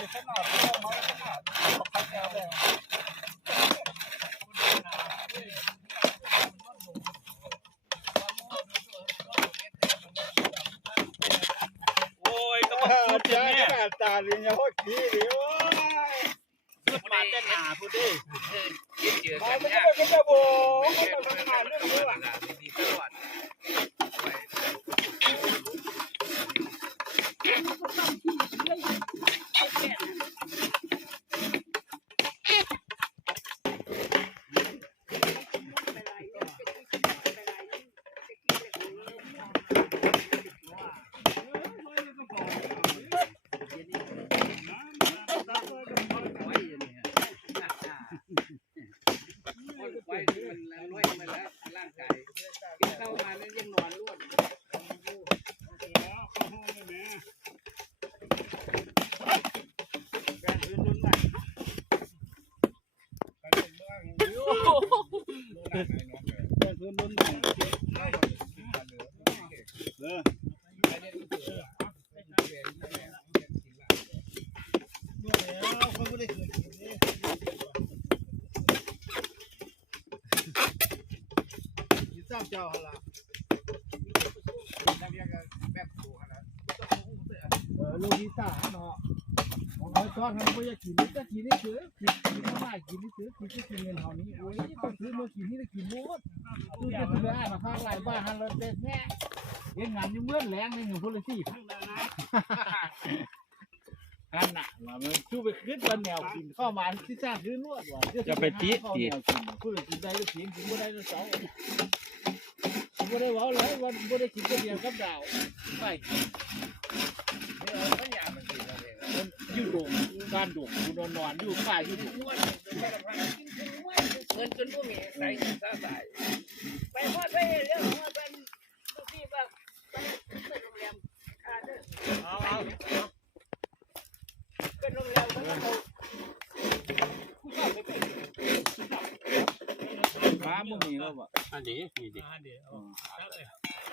โอ้ยก็บอกสุดจ้าเนี่าดตาลยเนี่ยโคตรขี้เลยโอ้ยสุดมาเต้นหนาพูดดิเจอกันเนี่ยได้เป็นระบบไม่เขาใช่มาเพื่อนทำงานเรื่องธรนี้รมว่ะดีตลอดไว้ที่มันแล้วร้อยมาแล้วร่างกายกินเข้ามาแล้วยังนอนรวด พื้นบน เออแล้วคนไม่ได้เคยกินนี่กินซ้ำเจ้าหละแบบผูกนะเออลูกที่สามเนาะของเขาซ้อนเขาไม่อยากกินนี่ก็กินนี่เถอกินกินไม่ได้กินนี่เถอกินก็กินเงินเท่านี้โอ้ยต้องซื้อมากินนี่ได้กินหมดซื้อจะซื้อได้มาข้างไรบ้านฮันรถเด็ดแน่ เห็นงานยังเมื่อแรงนี่หนึ่งคนละสี่พันอันน่ะว่ามันชูไปขึ้นวันแนวกินเข้ามาที่สร้างคือนวดว่ะจะไปตีตีคุณกินได้ก็กินกินไม่ได้ก็เสากินไม่ได้ว้าเลยวันไม่ได้กินก็เดียวกับดาวไปมันอยากมันกินอะไรนะมันอยู่โด่งบ้านโด่งอยู่นอนนอนอยู่ป่าอยู่โด่งม้วนไปละพันกินถึงม้วนเงินจนผู้มีใส่ซาใส่ไปพอดไปเรื่องของว่าเป็นลูกพี่ว่าไปเป็นโรงแรมอ่าเด้อ เอาเอา เป็นโรงแรมของเขา ฟ้ามึงมี แล้วบ่อันนี้มีดิ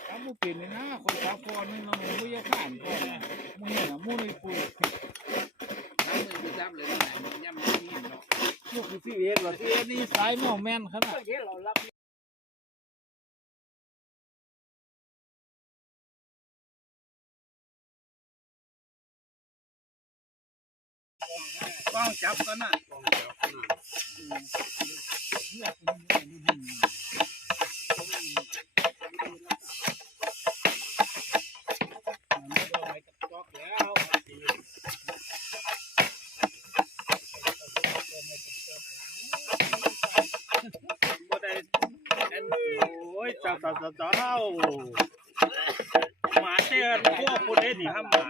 ฟ้ามึงเป็นเลยนะคนฟ้าพรนี่เราไม่ยากผ่านก่อนมึงเนี่ยมึงในปุ๋ยน้ำมือกูจับเลยนี่ไหนมันย่ำนี่เนาะลูกคือที่เอ็ดว่าที่เอ็ดนี่สายหม้อแม่นขนาดเดี๋ยวเรารับต้องจับกันน่ะ จ้าเจ้าเจ้าเจ้าหมาเต้นพวกคนเล่นนี่ห้ามหมา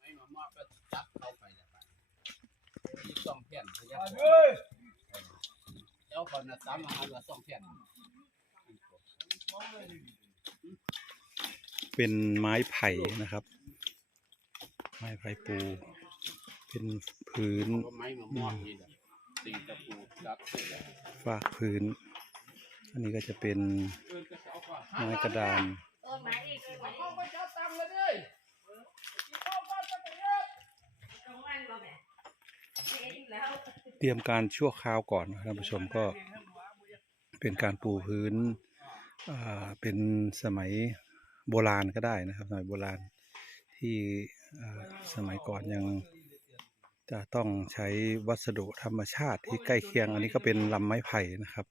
ไม่มามอบก็จับเล้วกันสองแผ่นเขาจะเจ้าคนน่ะสามหาเหลือสองแผ่น เป็นไม้ไผ่นะครับ ไม้ไผ่ปู เป็นพื้นก็ไม้มากพื้น อันนี้ก็จะเป็นไม้กระดานเตรียมการชั่วคราวก่อนนะท่านผู้ชมก็เป็นการปูพื้น เป็นสมัยโบราณก็ได้นะครับ สมัยโบราณที่สมัยก่อนยังจะต้องใช้วัสดุธรรมชาติที่ใกล้เคียง อันนี้ก็เป็นลำไม้ไผ่นะครับ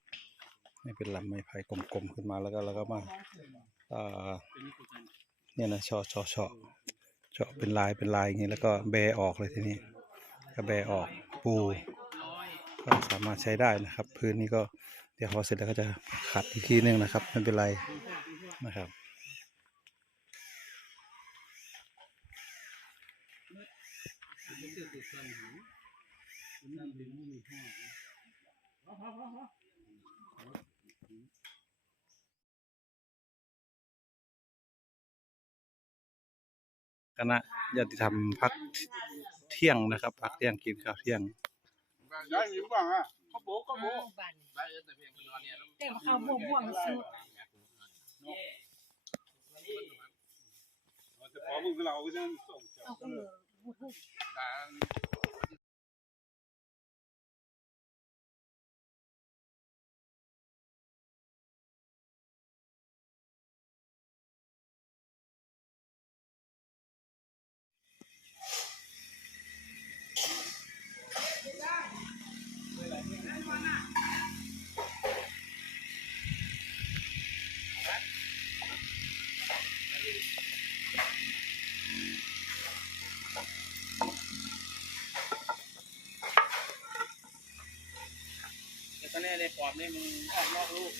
นี่เป็นลำไม้ไผ่กลมๆขึ้นมาแล้วก็แล้วก็มาเนี่ยนะเฉาะเฉาะเฉาะเฉาะเป็นลายเป็นลายอย่างนี้แล้วก็แบออกเลยทีนี้ก็แบออกปูก็สามารถใช้ได้นะครับ พื้นนี้ก็ ดี๋ยวพอเสร็จแล้วก็จะขัดอีกทีนึงนะครับ ไม่เป็นไรนะครับคณะญาติธรรมพักเที่ยงนะครับพักเที่ยงกินข้าวเที่ยงได้ยินบ้างอะขาโบโบบ้านได้แต่ เพียงนอนเนี่ยเต็มข้าวบ่วงบ่วงสุดจะพอมึงเราก็ยังส่งเอาก็เลยบุดกา นี่มึงออกนอกลูก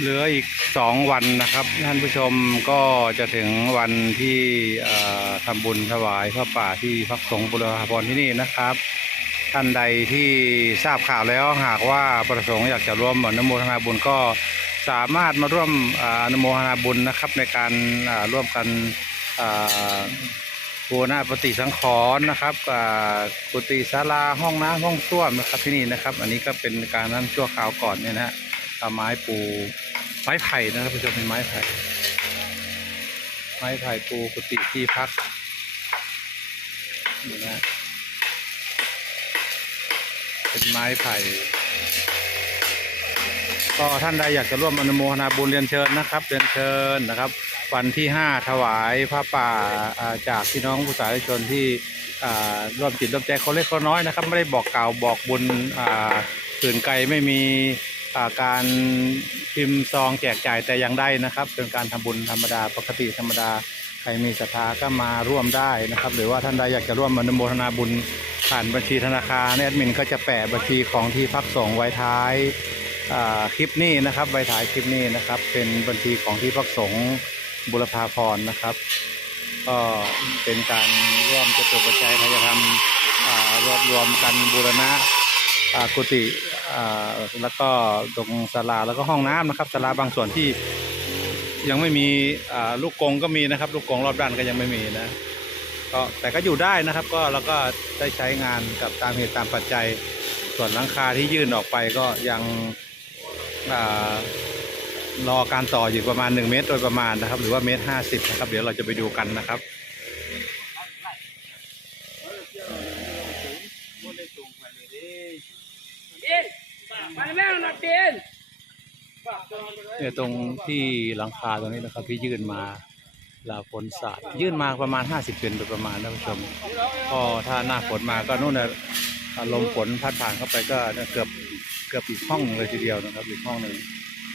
เหลืออีกสองวันนะครับ ท่านผู้ชมก็จะถึงวันที่ทำบุญถวายพระป่าที่พักสงฆ์บุรพาพรที่นี่นะครับ ท่านใดที่ทราบข่าวแล้วหากว่าประสงค์อยากจะร่วมอนุโมทนาบุญก็สามารถมาร่วมอนุโมทนาบุญนะครับ ในการร่วมกันบูรณะปฏิสังขรณ์นะครับกุฏิศาลาห้องน้ำห้องส้วมนะครับที่นี่นะครับ อันนี้ก็เป็นการนั่นชั่วคราวก่อนเนี่ยนะฮะไม้ปู ไม้ไผ่นะครับผู้ชมเป็นไม้ไผ่ไม้ไผ่ปูกุฏิที่พักนี่นะเป็นไม้ไผ่ก็ท่านใดอยากจะร่วมอนุโมทนาบุญเรียนเชิญนะครับเรียนเชิญนะครับ วันที่ห้าถวายพระป่าจากพี่น้องผู้สาธารณชนที่ร่วมจิตร่วมใจคนเล็กคนน้อยนะครับ ไม่ได้บอกกล่าวบอกบุญอ่าตื่นไกลไม่มี การพิมพ์ซองแจกจ่ายแต่อย่างใดนะครับ เป็นการทำบุญธรรมดาปกติธรรมดาใครมีศรัทธาก็มาร่วมได้นะครับ หรือว่าท่านใดอยากจะร่วมอนุโมทนาบุญผ่านบัญชีธนาคารแอดมินก็จะแปะบัญชีของที่พักสงฆ์ไว้ท้ายคลิปนี้นะครับไว้ท้ายคลิปนี้นะครับ เป็นบัญชีของที่พักสงฆ์บุรพาพรนะครับ ก็เป็นการร่วมจะตุปัจจัยทายธรรมรวบรวมกันบูรณะกุฏิ แล้วก็ตรงศาลาแล้วก็ห้องน้ำนะครับศาลาบางส่วนที่ยังไม่มีลูกกงก็มีนะครับ ลูกกงรอบด้านก็ยังไม่มีนะก็แต่ก็อยู่ได้นะครับ ก็เราก็ได้ใช้งานกับตามเหตุตามปัจจัยส่วนหลังคาที่ยื่นออกไปก็ยังรอการต่ออยู่ประมาณ 1 เมตรโดยประมาณนะครับ หรือว่าเมตรห้าสิบนะครับ เดี๋ยวเราจะไปดูกันนะครับ เอ็นมาแม่งนะ เนี่ยตรงที่หลังคาตรงนี้นะครับที่ยื่นมาลาฝนสาดยื่นมาประมาณ 50เซนโดยประมาณท่านผู้ชมก็ถ้าหน้าฝนมาก็นู่นนะลมฝนพัดผ่านเข้าไปก็เกือบเกือบอีกห้องเลยทีเดียวนะครับอีกห้องหนึ่ง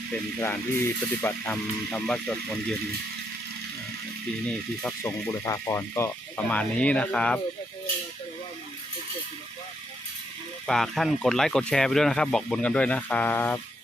เป็นสถานที่ปฏิบัติธรรมทำวัดสวดมนต์เย็นที่นี่ที่พักสงฆ์บุรพาพรก็ประมาณนี้นะครับ ฝากท่านกดไลค์กดแชร์ไปด้วยนะครับ บอกบุญกันด้วยนะครับ